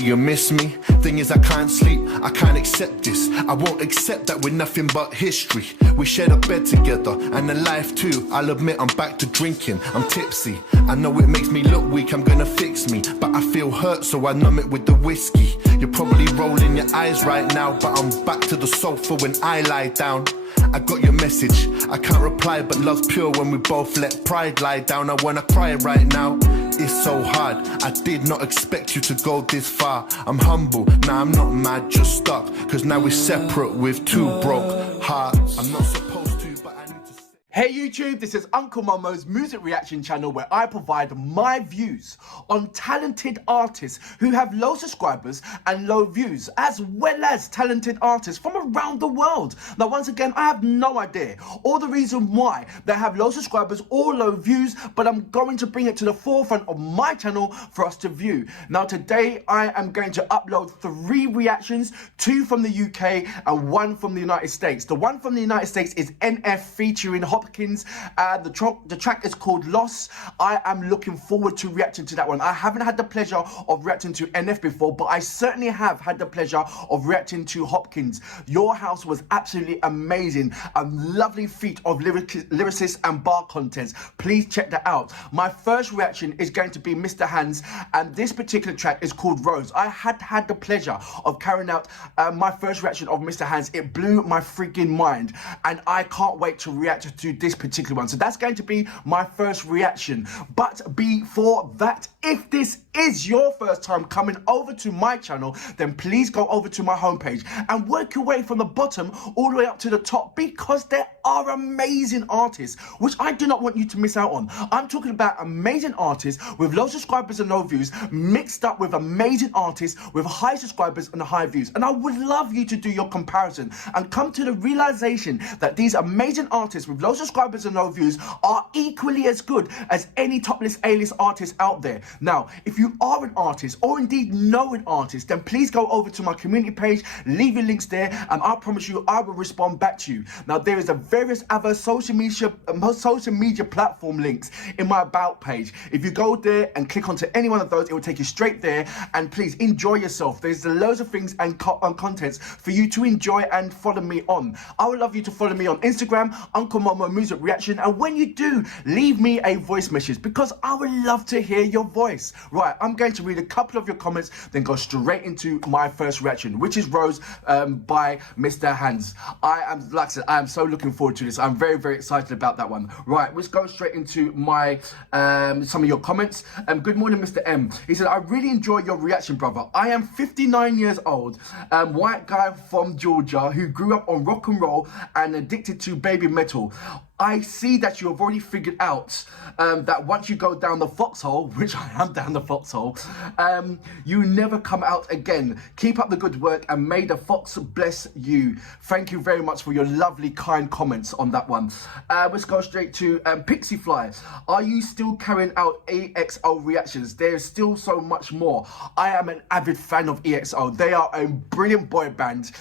You miss me? Thing is I can't sleep, I can't accept this. I won't accept that we're nothing but history. We shared a bed together and a life too. I'll admit I'm back to drinking, I'm tipsy. I know it makes me look weak, I'm gonna fix me. But I feel hurt so I numb it with the whiskey. You're probably rolling your eyes right now, but I'm back to the sofa when I lie down. I got your message, I can't reply, but love's pure when we both let pride lie down. I wanna cry right now, it's so hard. I did not expect you to go this far. I'm humble, nah I'm not mad, just stuck. Cause now we're separate with two broke hearts. I'm not supposed to, but I need to say. Hey YouTube, this is Uncle Momo's music reaction channel where I provide my views on talented artists who have low subscribers and low views, as well as talented artists from around the world. Now once again, I have no idea or the reason why they have low subscribers or low views, but I'm going to bring it to the forefront of my channel for us to view. Now today I am going to upload 3 reactions, 2 from the UK and 1 from the United States. The one from the United States is NF featuring Hopkins. The track is called Loss. I am looking forward to reacting to that one. I haven't had the pleasure of reacting to NF before, but I certainly have had the pleasure of reacting to Hopkins. Your House was absolutely amazing. A lovely feat of lyricists and bar contents. Please check that out. My first reaction is going to be MrHazArtist, and this particular track is called Rose. I had the pleasure of carrying out my first reaction of MrHazArtist. It blew my freaking mind, and I can't wait to react to this particular one. So that's going to be my first reaction. But before that, if this is your first time coming over to my channel, then please go over to my homepage and work your way from the bottom all the way up to the top, because there are amazing artists which I do not want you to miss out on. I'm talking about amazing artists with low subscribers and low views mixed up with amazing artists with high subscribers and high views. And I would love you to do your comparison and come to the realization that these amazing artists with low subscribers and low views are equally as good as any topless A-list artist out there. Now, if you are an artist or indeed know an artist, then please go over to my community page, leave your links there, and I promise you I will respond back to you. Now, there is a various other social media platform links in my about page. If you go there and click onto any one of those, it will take you straight there, and please enjoy yourself. There's loads of things and contents for you to enjoy and follow me on. I would love you to follow me on Instagram, Uncle Momo Music Reaction, and when you do, leave me a voice message because I would love to hear your voice. Right, I'm going to read a couple of your comments, then go straight into my first reaction, which is Rose by MrHazArtist. Like I said, I am so looking forward to this. I'm very, very excited about that one. Right, let's go straight into my some of your comments. Good morning, Mr. M. He said, I really enjoy your reaction, brother. I am 59 years old, white guy from Georgia who grew up on rock and roll and addicted to baby metal. I see that you have already figured out that once you go down the foxhole, which I am down the foxhole, you never come out again. Keep up the good work and may the fox bless you. Thank you very much for your lovely, kind comments on that one. Let's go straight to Pixie Fly. Are you still carrying out EXO reactions? There's still so much more. I am an avid fan of EXO. They are a brilliant boy band.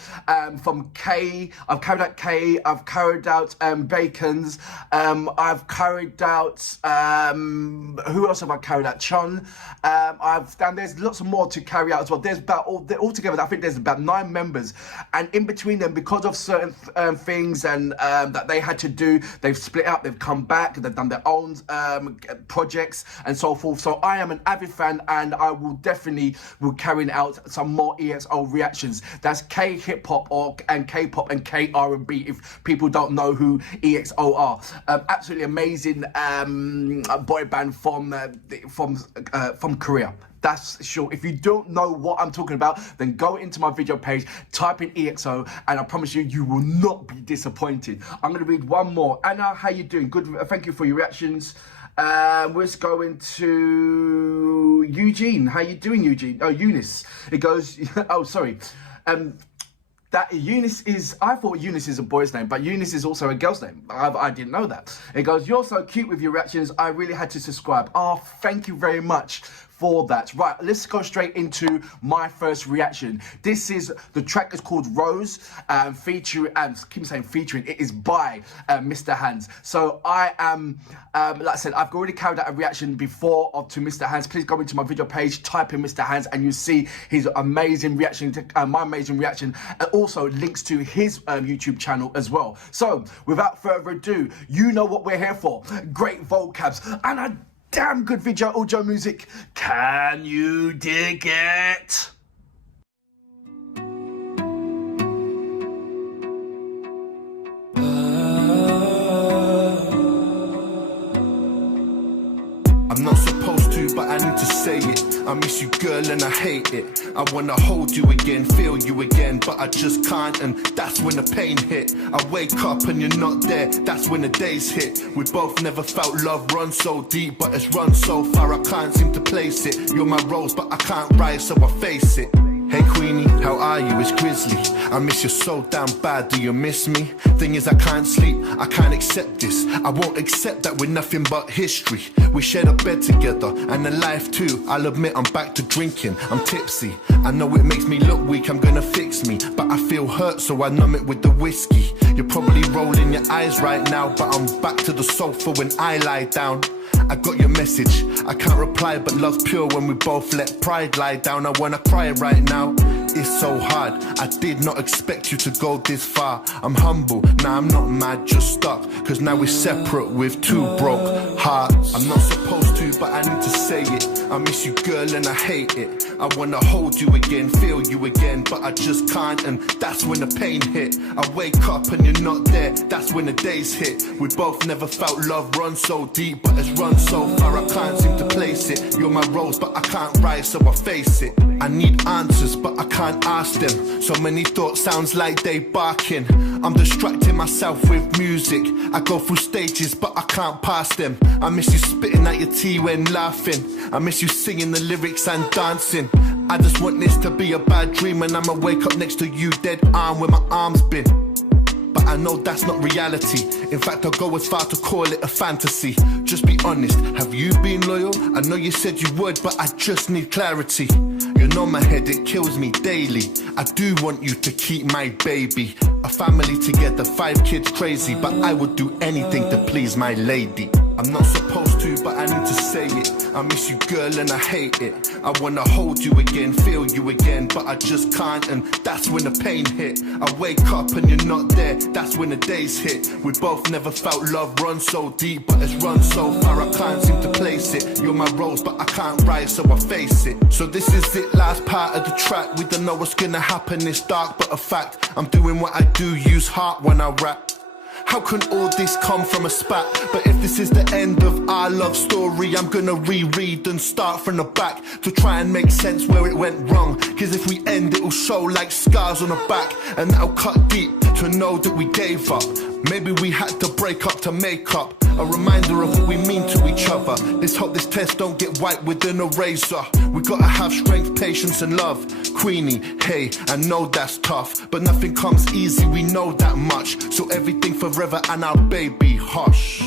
From K, I've carried out K, I've carried out Bacon's, I've carried out who else have I carried out? Chun. And there's lots more to carry out as well. There's about altogether I think there's about 9 members, and in between them, because of certain things and that they had to do, they've split up, they've come back, they've done their own projects and so forth. So I am an avid fan, and I will definitely carry out some more EXO reactions. That's K hip hop and K-pop and K R&B, if people don't know who EXO are. Absolutely amazing boy band from Korea. That's sure. If you don't know what I'm talking about, then go into my video page, type in EXO, and I promise you, you will not be disappointed. I'm going to read one more. Anna, how you doing? Good. Thank you for your reactions. Let's go into Eugene. How you doing, Eugene? Oh, Eunice. It goes. Oh, sorry. That Eunice is, I thought Eunice is a boy's name, but Eunice is also a girl's name. I didn't know that. It goes, you're so cute with your reactions. I really had to subscribe. Oh, thank you very much. for that. Right, let's go straight into my first reaction. The track is called Rose, featuring, it is by MrHaz. So I am, like I said, I've already carried out a reaction before to MrHaz. Please go into my video page, type in MrHaz, and you see his amazing reaction to my amazing reaction, and also links to his YouTube channel as well. So without further ado, you know what we're here for. Great vocabs and a damn good video audio music. Can you dig it? I'm not supposed to, but I need to say it. I miss you, girl, and I hate it. I wanna hold you again, feel you again, but I just can't, and that's when the pain hit. I wake up and you're not there, that's when the days hit. We both never felt love run so deep, but it's run so far I can't seem to place it. You're my rose, but I can't rise, so I face it. Hey Queenie, how are you? It's Grizzly. I miss you so damn bad, do you miss me? Thing is I can't sleep, I can't accept this. I won't accept that we're nothing but history. We shared a bed together and a life too. I'll admit I'm back to drinking, I'm tipsy. I know it makes me look weak, I'm gonna fix me, but I feel hurt so I numb it with the whiskey. You're probably rolling your eyes right now, but I'm back to the sofa when I lie down. I got your message, I can't reply, but love's pure when we both let pride lie down. I wanna cry right now, it's so hard. I did not expect you to go this far. I'm humble, nah I'm not mad, just stuck, cause now we're separate with two broke hearts. I'm not supposed to, but I need to say it. I miss you, girl, and I hate it. I wanna hold you again, feel you again, but I just can't, and that's when the pain hit. I wake up and you're not there, that's when the days hit. We both never felt love run so deep, but it's run so far I can't seem to place it. You're my rose, but I can't rise, so I face it. I need answers, but I can't ask them. So many thoughts sounds like they barking. I'm distracting myself with music. I go through stages, but I can't pass them. I miss you spitting out your tea when laughing. I miss you singing the lyrics and dancing. I just want this to be a bad dream, and I'ma wake up next to you dead arm where my arm's been. But I know that's not reality. In fact, I'll go as far to call it a fantasy. Just be honest, have you been loyal? I know you said you would, but I just need clarity. You know my head, it kills me daily. I do want you to keep my baby. A family together, 5 kids crazy, but I would do anything to please my lady. I'm not supposed to, but I need to say it. I miss you, girl, and I hate it. I wanna hold you again, feel you again, but I just can't, and that's when the pain hit. I wake up and you're not there, that's when the days hit. We both never felt love run so deep, but it's run so far I can't seem to place it. You're my rose, but I can't rise, so I face it. So this is it, last part of the track. We don't know what's gonna happen, it's dark but a fact. I'm doing what I do, use heart when I rap. How can all this come from a spat? But if this is the end of our love story, I'm gonna reread and start from the back to try and make sense where it went wrong. Cause if we end, it'll show like scars on the back, and that'll cut deep to know that we gave up. Maybe we had to break up to make up. A reminder of what we mean to each other. Let's hope this test don't get wiped with an eraser. We gotta have strength, patience and love. Queenie, hey, I know that's tough, but nothing comes easy, we know that much. So everything forever and our baby, hush.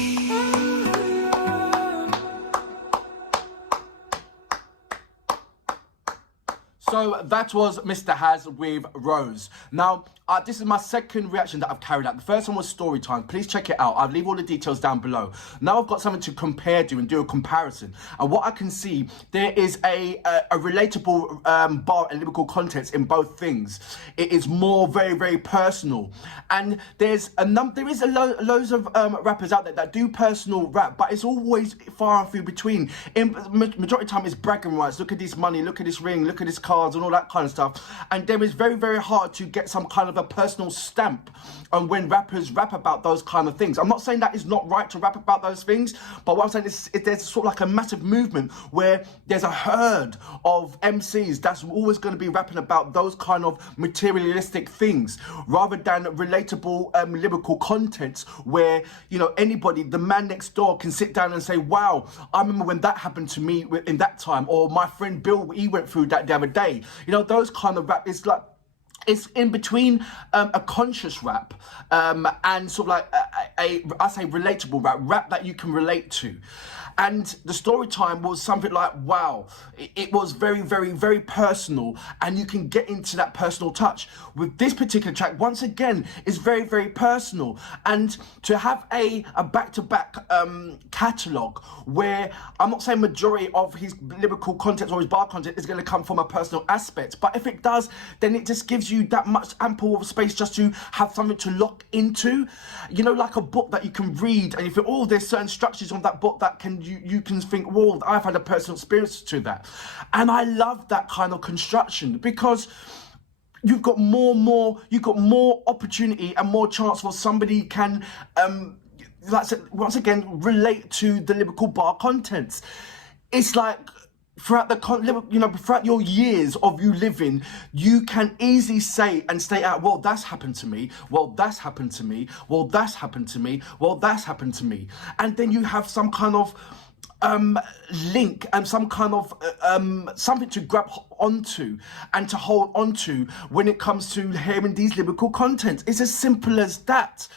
So that was MrHaz with Rose. Now, this is my second reaction that I've carried out. The first one was story time. Please check it out. I'll leave all the details down below. Now I've got something to compare to and do a comparison. And what I can see, there is a relatable bar and lyrical context in both things. It is more very, very personal. And there is loads of rappers out there that do personal rap, but it's always far and few between. In majority of the time, it's bragging rights. Look at this money, look at this ring, look at this cards and all that kind of stuff. And there is very, very hard to get some kind of a personal stamp when rappers rap about those kind of things. I'm not saying that it's not right to rap about those things, but what I'm saying is there's sort of like a massive movement where there's a herd of MCs that's always going to be rapping about those kind of materialistic things rather than relatable lyrical contents where, you know, anybody, the man next door can sit down and say, wow, I remember when that happened to me in that time, or my friend Bill, he went through that the other day. You know, those kind of rap, it's like, it's in between a conscious rap and sort of like I say relatable rap that you can relate to. And the story time was something like, wow, it was very, very, very personal, and you can get into that personal touch. With this particular track, once again, is very, very personal. And to have a back-to-back catalogue where I'm not saying majority of his lyrical content or his bar content is going to come from a personal aspect, but if it does, then it just gives you that much ample of space just to have something to lock into. You know, like a book that you can read, and you think, oh, there's certain structures on that book that you can think, well, I've had a personal experience to that. And I love that kind of construction, because you've got more opportunity and more chance for somebody can like I said, once again, relate to the lyrical bar contents. It's like throughout throughout your years of you living, you can easily say and state out, well, that's happened to me, well, that's happened to me, well, that's happened to me, well, that's happened to me. And then you have some kind of link and some kind of something to grab onto and to hold onto when it comes to hearing these lyrical contents. It's as simple as that.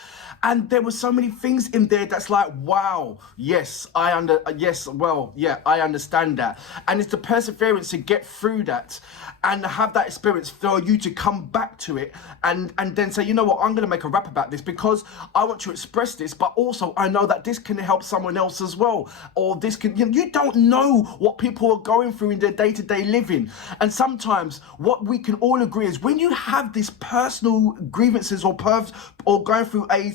And there were so many things in there that's like, wow, yes, I understand that. And it's the perseverance to get through that and have that experience for you to come back to it and then say, you know what, I'm going to make a rap about this because I want to express this, but also I know that this can help someone else as well. Or this can, you don't know what people are going through in their day-to-day living. And sometimes what we can all agree is when you have this personal grievances or going through a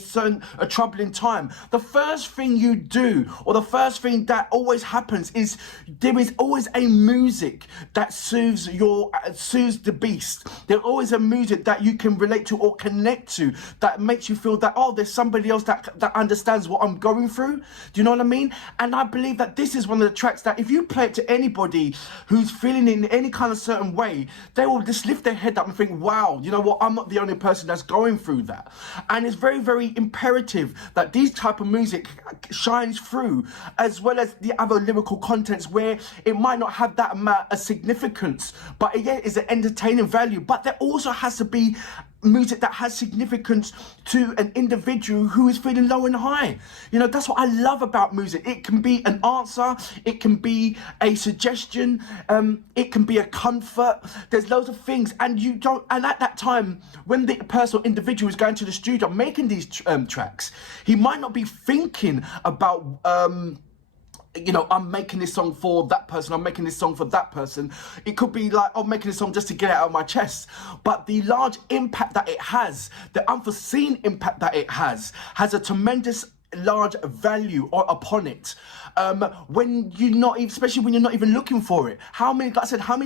troubling time, the first thing you do, or the first thing that always happens, is there is always a music that soothes the beast. There's always a music that you can relate to or connect to that makes you feel that, oh, there's somebody else that understands what I'm going through. Do you know what I mean? And I believe that this is one of the tracks that if you play it to anybody who's feeling in any kind of certain way, they will just lift their head up and think, wow, you know what, I'm not the only person that's going through that. And it's very, very imperative that these type of music shines through, as well as the other lyrical contents where it might not have that amount of significance, but it is an entertaining value. But there also has to be music that has significance to an individual who is feeling low and high. You know, that's what I love about music. It can be an answer, it can be a suggestion, it can be a comfort. There's loads of things, and at that time when the personal individual is going to the studio making these tracks, he might not be thinking about you know, I'm making this song for that person, I'm making this song for that person. It could be like, I'm making this song just to get it out of my chest. But the large impact that it has, the unforeseen impact that it has a tremendous large value upon it. When you're not even, especially when you're not even looking for it. How many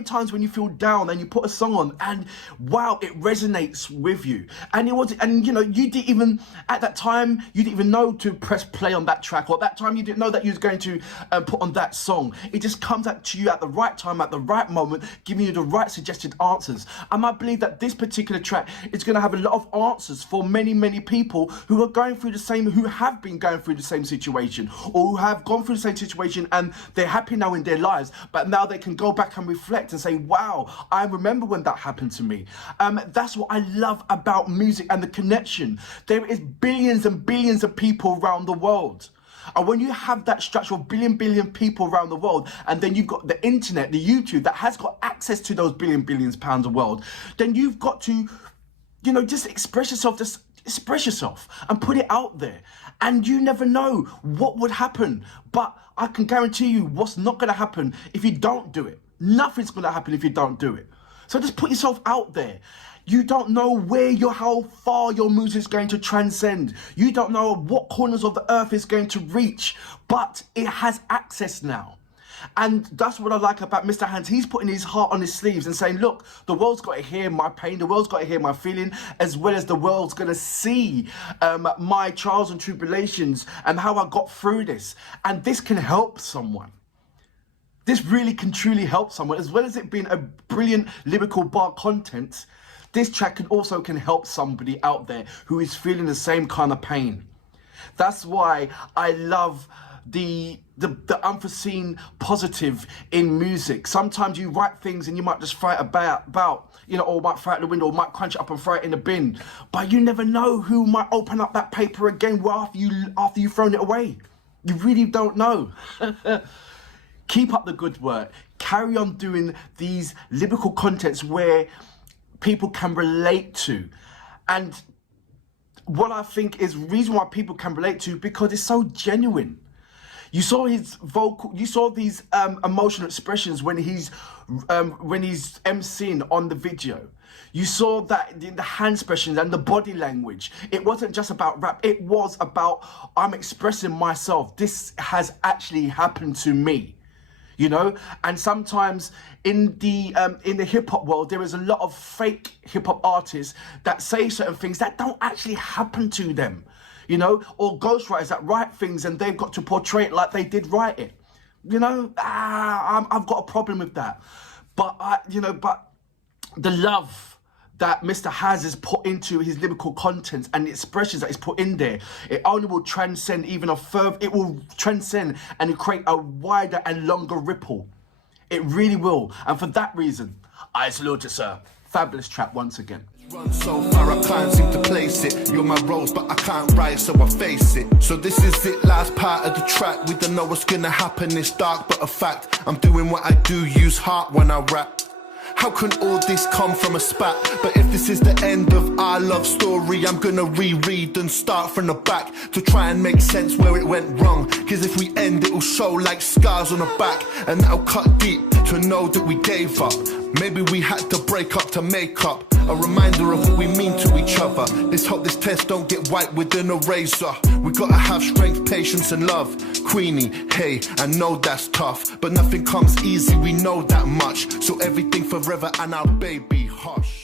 times when you feel down and you put a song on and wow, it resonates with you. And you know, you didn't even, at that time, you didn't even know to press play on that track, or at that time you didn't know that you was going to put on that song. It just comes out to you at the right time, at the right moment, giving you the right suggested answers. And I believe that this particular track is going to have a lot of answers for many, many people who are going through the same, who have been going through the same situation, or who have gone through the same situation and they're happy now in their lives, but now they can go back and reflect and say, wow, I remember when that happened to me. That's what I love about music and the connection. There is billions and billions of people around the world. And when you have that structure of billion people around the world, and then you've got the internet, the YouTube that has got access to those billions pounds of world, then you've got to, you know, just express yourself and put it out there. And you never know what would happen, but I can guarantee you what's not going to happen if you don't do it. Nothing's going to happen if you don't do it. So just put yourself out there. You don't know how far your music is going to transcend. You don't know what corners of the earth it's going to reach, but it has access now. And that's what I like about Mr. Hands. He's putting his heart on his sleeves and saying, look, the world's got to hear my pain, the world's got to hear my feeling, as well as the world's going to see my trials and tribulations and how I got through this. And this can help someone. This really can truly help someone. As well as it being a brilliant lyrical bar content, this track can help somebody out there who is feeling the same kind of pain. That's why I love the unforeseen positive in music. Sometimes you write things and you might just throw it about, you know, or might throw it out the window, or might crunch it up and throw it in the bin. But you never know who might open up that paper again after you've thrown it away. You really don't know. Keep up the good work. Carry on doing these lyrical contents where people can relate to. And what I think is reason why people can relate to, because it's so genuine. You saw his vocal, you saw these emotional expressions when he's emceeing on the video. You saw that in the hand expressions and the body language. It wasn't just about rap. It was about, I'm expressing myself. This has actually happened to me, you know? And sometimes in the hip hop world, there is a lot of fake hip hop artists that say certain things that don't actually happen to them, you know? Or ghostwriters that write things and they've got to portray it like they did write it. You know, I've got a problem with that. But the love that Mr. Haz has put into his lyrical content and the expressions that he's put in there, it only will transcend even a further, it will transcend and create a wider and longer ripple. It really will. And for that reason, I salute it, sir. Fabulous track once again. Run so far I can't seem to place it. You're my rose but I can't write, so I face it. So this is it, last part of the track. We don't know what's gonna happen, it's dark but a fact. I'm doing what I do, use heart when I rap. How can all this come from a spat? But if this is the end of our love story, I'm gonna reread and start from the back to try and make sense where it went wrong. Cause if we end, it'll show like scars on the back, and that'll cut deep to know that we gave up. Maybe we had to break up to make up. A reminder of what we mean to each other. Let's hope this test don't get wiped with an eraser. We gotta have strength, patience and love. Queenie, hey, I know that's tough, but nothing comes easy, we know that much. So everything forever and our baby, hush.